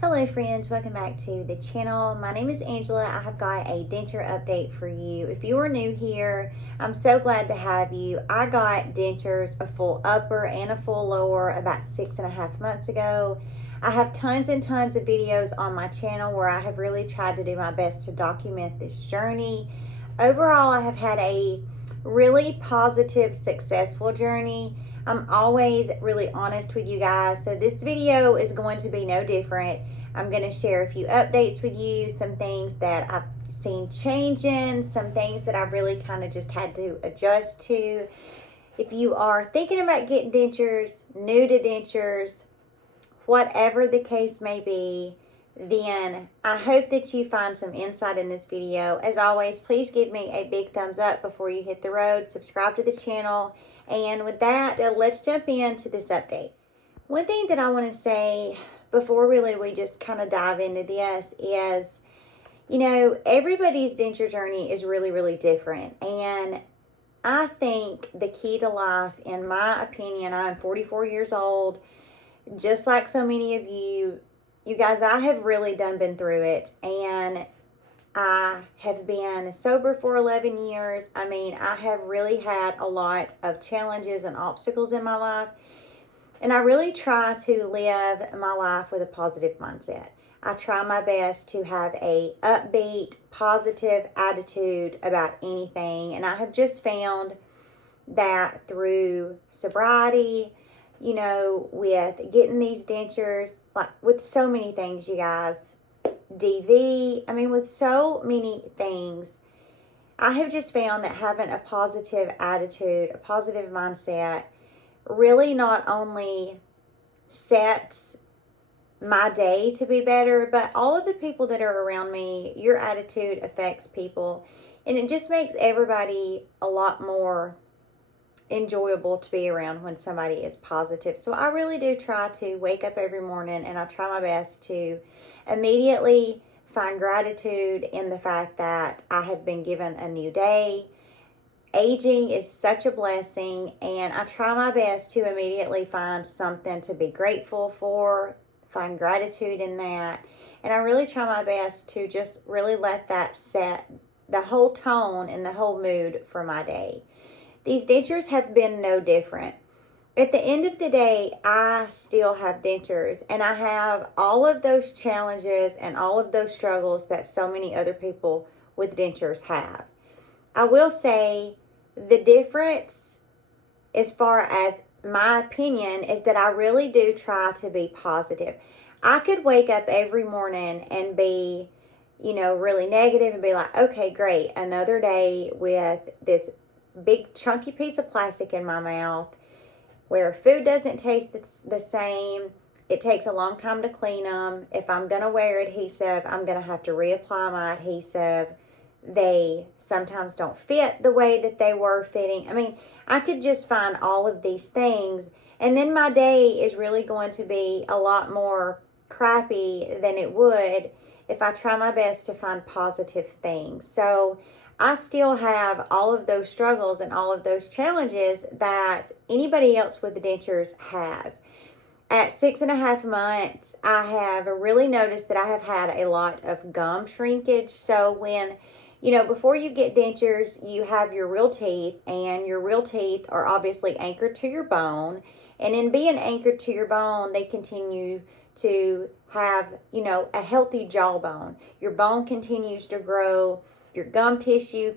Hello friends, welcome back to the channel. My name is Angela. I have got a denture update for you. If you are new here, I'm so glad to have you. I got dentures, a full upper and a full lower, about 6.5 months ago. I have tons and tons of videos on my channel where I have really tried to do my best to document this journey. Overall, I have had a really positive, successful journey. I'm always really honest with you guys, so this video is going to be no different. I'm going to share a few updates with you, some things that I've seen changing, some things that I've really kind of just had to adjust to. If you are thinking about getting dentures, new to dentures, whatever the case may be, then I hope that you find some insight in this video. As always, please give me a big thumbs up before you hit the road. Subscribe to the channel. And with that, let's jump into this update. One thing that I want to say before really we just kind of dive into this is, you know, everybody's denture journey is really, really different. And I think the key to life, in my opinion, I'm 44 years old, just like so many of you guys, I have really been through it. And I have been sober for 11 years. I mean, I have really had a lot of challenges and obstacles in my life. And I really try to live my life with a positive mindset. I try my best to have a upbeat, positive attitude about anything. And I have just found that through sobriety, you know, with getting these dentures, like with so many things, you guys, DV, I mean, with so many things, I have just found that having a positive attitude, a positive mindset, really not only sets my day to be better, but all of the people that are around me, your attitude affects people, and it just makes everybody a lot more enjoyable to be around when somebody is positive. So I really do try to wake up every morning and I try my best to immediately find gratitude in the fact that I have been given a new day. Aging is such a blessing, and I try my best to immediately find something to be grateful for, find gratitude in that. And I really try my best to just really let that set the whole tone and the whole mood for my day. These dentures have been no different. At the end of the day, I still have dentures, and I have all of those challenges and all of those struggles that so many other people with dentures have. I will say the difference, as far as my opinion, is that I really do try to be positive. I could wake up every morning and be, you know, really negative and be like, okay, great, another day with this big chunky piece of plastic in my mouth where food doesn't taste the same. It takes a long time to clean them. If I'm going to wear adhesive, I'm going to have to reapply my adhesive. They sometimes don't fit the way that they were fitting. I mean, I could just find all of these things, and then my day is really going to be a lot more crappy than it would if I try my best to find positive things. So I still have all of those struggles and all of those challenges that anybody else with the dentures has. At 6.5 months, I have really noticed that I have had a lot of gum shrinkage. So when, you know, before you get dentures, you have your real teeth, and your real teeth are obviously anchored to your bone. And in being anchored to your bone, they continue to have, you know, a healthy jawbone. Your bone continues to grow. Your gum tissue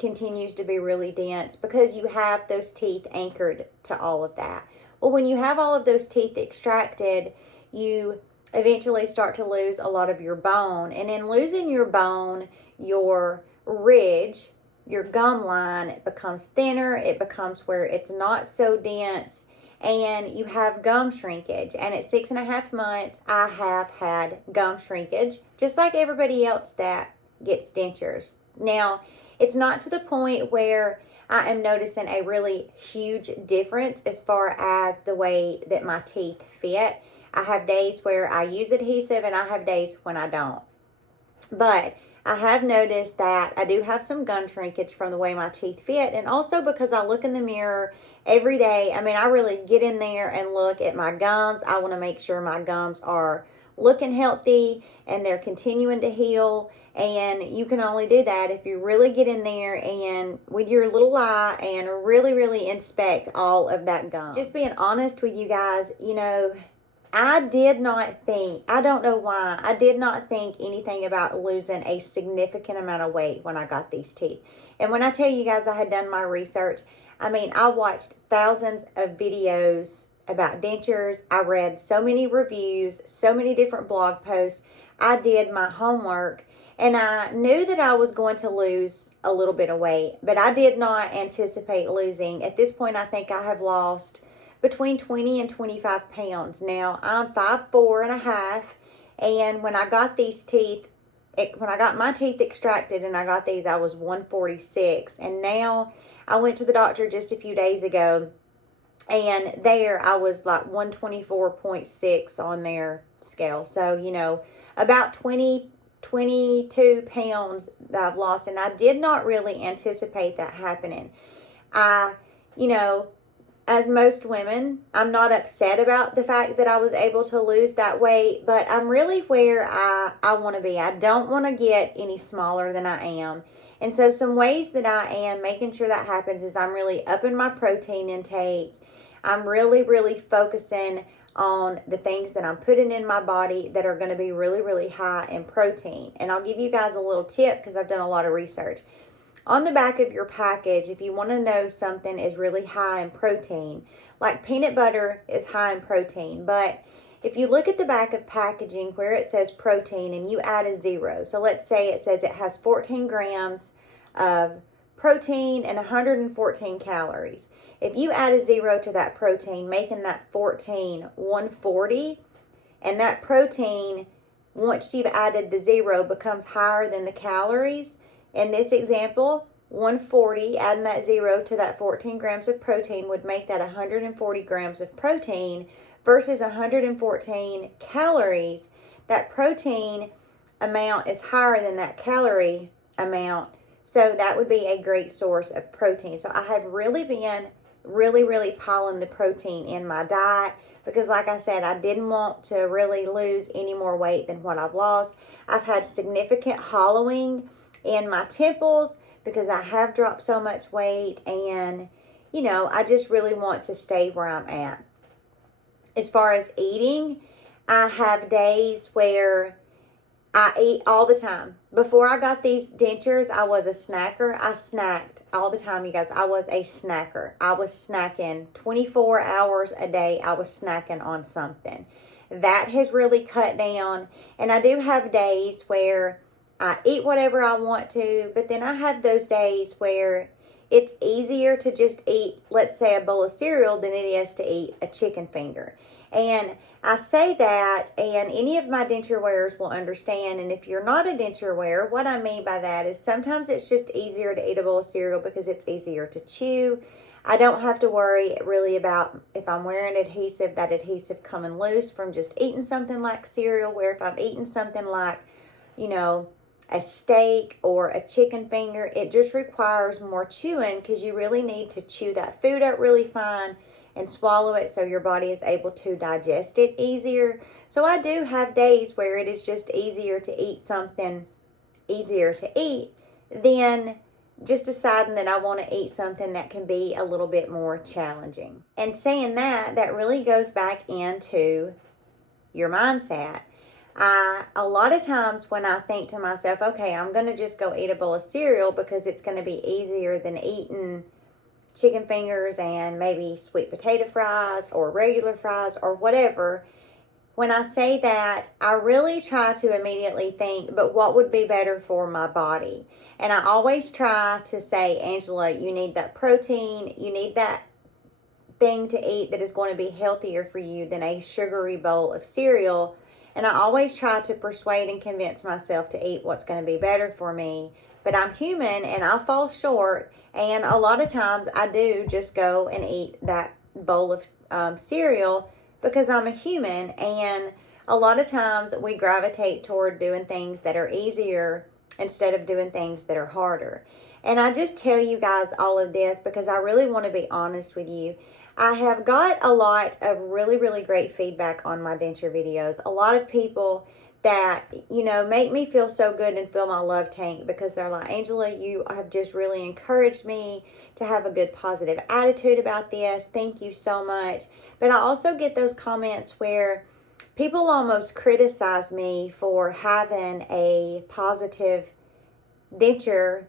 continues to be really dense because you have those teeth anchored to all of that. Well, when you have all of those teeth extracted, you eventually start to lose a lot of your bone. And in losing your bone, your ridge, your gum line, it becomes thinner. It becomes where it's not so dense, and you have gum shrinkage. And at 6.5 months, I have had gum shrinkage, just like everybody else that gets dentures. Now, it's not to the point where I am noticing a really huge difference as far as the way that my teeth fit. I have days where I use adhesive and I have days when I don't. But I have noticed that I do have some gum shrinkage from the way my teeth fit, and also because I look in the mirror every day. I mean, I really get in there and look at my gums. I want to make sure my gums are looking healthy and they're continuing to heal. And you can only do that if you really get in there and with your little eye and really inspect all of that gum. Just being honest with you guys, you know, I did not think, I don't know why, I did not think anything about losing a significant amount of weight when I got these teeth. And when I tell you guys I had done my research, I mean, I watched thousands of videos about dentures. I read so many reviews, so many different blog posts. I did my homework. And I knew that I was going to lose a little bit of weight, but I did not anticipate losing. At this point, I think I have lost between 20 and 25 pounds. Now, I'm 5'4.5", and when I got these teeth, when I got my teeth extracted and I got these, I was 146. And now, I went to the doctor just a few days ago, and there I was like 124.6 on their scale. So, you know, about 22 pounds that I've lost, and I did not really anticipate that happening. You know, as most women, I'm not upset about the fact that I was able to lose that weight, but I'm really where I want to be. I don't want to get any smaller than I am. And so some ways that I am making sure that happens is I'm really upping my protein intake. I'm really focusing on the things that I'm putting in my body that are going to be really high in protein. And I'll give you guys a little tip because I've done a lot of research. On the back of your package, if you want to know something is really high in protein, like peanut butter is high in protein, but if you look at the back of packaging where it says protein and you add a 0, so let's say it says it has 14 grams of protein and 114 calories. If you add a 0 to that protein, making that 14 140, and that protein, once you've added the 0, becomes higher than the calories. In this example, 140, adding that 0 to that 14 grams of protein would make that 140 grams of protein versus 114 calories. That protein amount is higher than that calorie amount, so that would be a great source of protein. So I have really been really piling the protein in my diet because, like I said, I didn't want to really lose any more weight than what I've lost. I've had significant hollowing in my temples because I have dropped so much weight, and you know, I just really want to stay where I'm at. As far as eating, I have days where I eat all the time. Before I got these dentures, I was a snacker. I snacked all the time, you guys. I was a snacker. I was snacking 24 hours a day. I was snacking on something. That has really cut down. And I do have days where I eat whatever I want to, but then I have those days where it's easier to just eat, let's say, a bowl of cereal than it is to eat a chicken finger. And I say that, and any of my denture wearers will understand. And if you're not a denture wearer, what I mean by that is sometimes it's just easier to eat a bowl of cereal because it's easier to chew. I don't have to worry really about if I'm wearing adhesive, that adhesive coming loose from just eating something like cereal, where if I'm eating something like, you know, a steak or a chicken finger, it just requires more chewing because you really need to chew that food up really fine and swallow it so your body is able to digest it easier. So I do have days where it is just easier to eat something easier to eat than just deciding that I want to eat something that can be a little bit more challenging. And saying that, that really goes back into your mindset. A lot of times when I think to myself, okay, I'm going to just go eat a bowl of cereal because it's going to be easier than eating chicken fingers and maybe sweet potato fries or regular fries or whatever. When I say that, I really try to immediately think, but what would be better for my body? And I always try to say, Angela, you need that protein, you need that thing to eat that is going to be healthier for you than a sugary bowl of cereal. And I always try to persuade and convince myself to eat what's going to be better for me. But I'm human and I fall short. And a lot of times I do just go and eat that bowl of cereal because I'm a human. And a lot of times we gravitate toward doing things that are easier instead of doing things that are harder. And I just tell you guys all of this because I really want to be honest with you. I have got a lot of really, really great feedback on my denture videos. A lot of people that, make me feel so good and fill my love tank because they're like, Angela, you have just really encouraged me to have a good positive attitude about this. Thank you so much. But I also get those comments where people almost criticize me for having a positive denture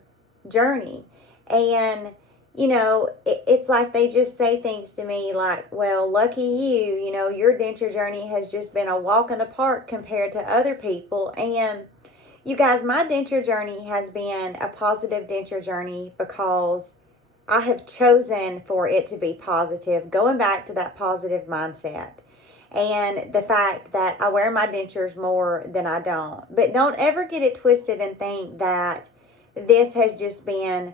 journey. And it's like they just say things to me like, well, lucky you, your denture journey has just been a walk in the park compared to other people. And you guys, my denture journey has been a positive denture journey because I have chosen for it to be positive, going back to that positive mindset. And the fact that I wear my dentures more than I don't. But don't ever get it twisted and think that this has just been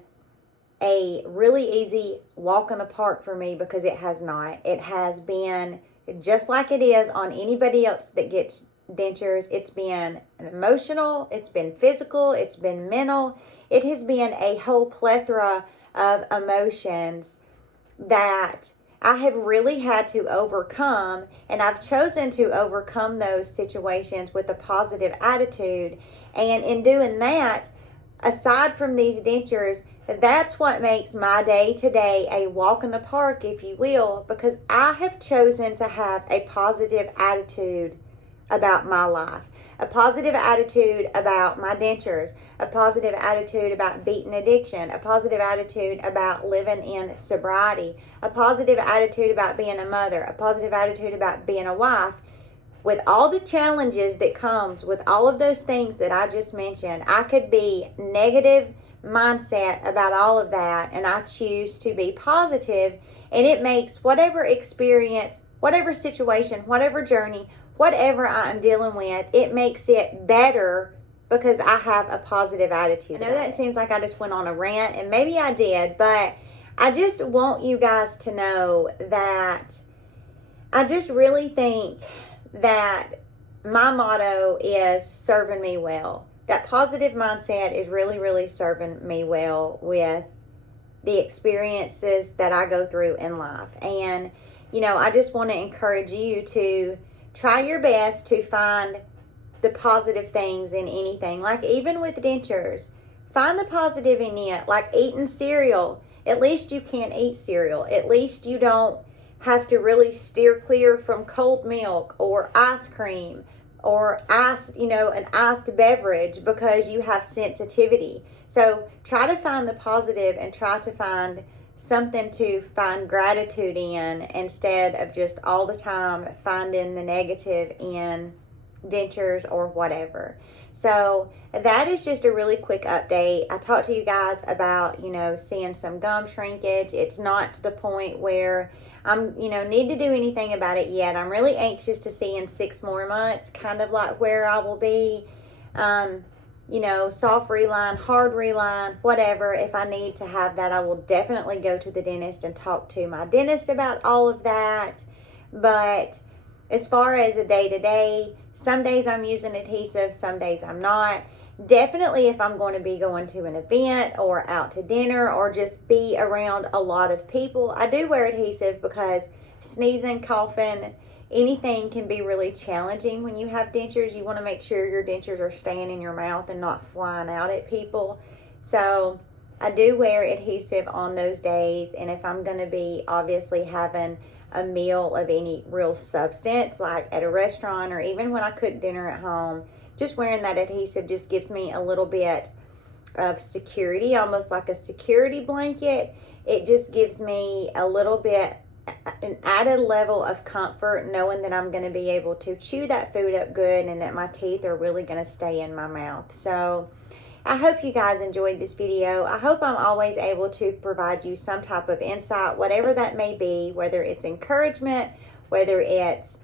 a really easy walk in the park for me, because it has not. It has been just like it is on anybody else that gets dentures. It's been emotional, it's been physical, it's been mental. It has been a whole plethora of emotions that I have really had to overcome, and I've chosen to overcome those situations with a positive attitude. And in doing that, aside from these dentures, that's what makes my day to day a walk in the park, if you will, because I have chosen to have a positive attitude about my life, a positive attitude about my dentures, a positive attitude about beating addiction, a positive attitude about living in sobriety, a positive attitude about being a mother, a positive attitude about being a wife. With all the challenges that comes with all of those things that I just mentioned, I could be negative mindset about all of that, and I choose to be positive, and it makes whatever experience, whatever situation, whatever journey, whatever I'm dealing with, it makes it better because I have a positive attitude. I know that seems like I just went on a rant, and maybe I did, but I just want you guys to know that I just really think that my motto is serving me well. That positive mindset is really, really serving me well with the experiences that I go through in life. And, I just want to encourage you to try your best to find the positive things in anything. Like even with dentures, find the positive in it. Like eating cereal. At least you can eat cereal. At least you don't have to really steer clear from cold milk or ice cream or an iced beverage because you have sensitivity. So try to find the positive and try to find something to find gratitude in, instead of just all the time finding the negative in dentures or whatever. So that is just a really quick update. I talked to you guys about, seeing some gum shrinkage. It's not to the point where I'm, need to do anything about it yet. I'm really anxious to see in 6 more months, kind of like where I will be. Soft reline, hard reline, whatever. If I need to have that, I will definitely go to the dentist and talk to my dentist about all of that. But as far as a day-to-day, some days I'm using adhesive, some days I'm not. Definitely if I'm going to be going to an event or out to dinner or just be around a lot of people, I do wear adhesive because sneezing, coughing, anything can be really challenging when you have dentures. You want to make sure your dentures are staying in your mouth and not flying out at people. So I do wear adhesive on those days. And if I'm going to be obviously having a meal of any real substance, like at a restaurant or even when I cook dinner at home, just wearing that adhesive just gives me a little bit of security, almost like a security blanket. It just gives me a little bit, an added level of comfort, knowing that I'm going to be able to chew that food up good and that my teeth are really going to stay in my mouth. So I hope you guys enjoyed this video. I hope I'm always able to provide you some type of insight, whatever that may be, whether it's encouragement, whether it's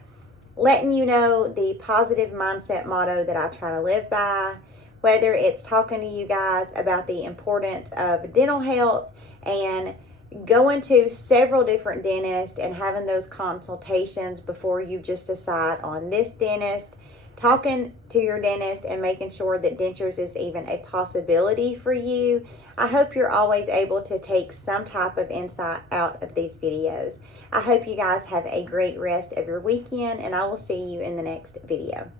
letting you know the positive mindset motto that I try to live by, whether it's talking to you guys about the importance of dental health and going to several different dentists and having those consultations before you just decide on this dentist. talking to your dentist and making sure that dentures is even a possibility for you. I hope you're always able to take some type of insight out of these videos. I hope you guys have a great rest of your weekend, and I will see you in the next video.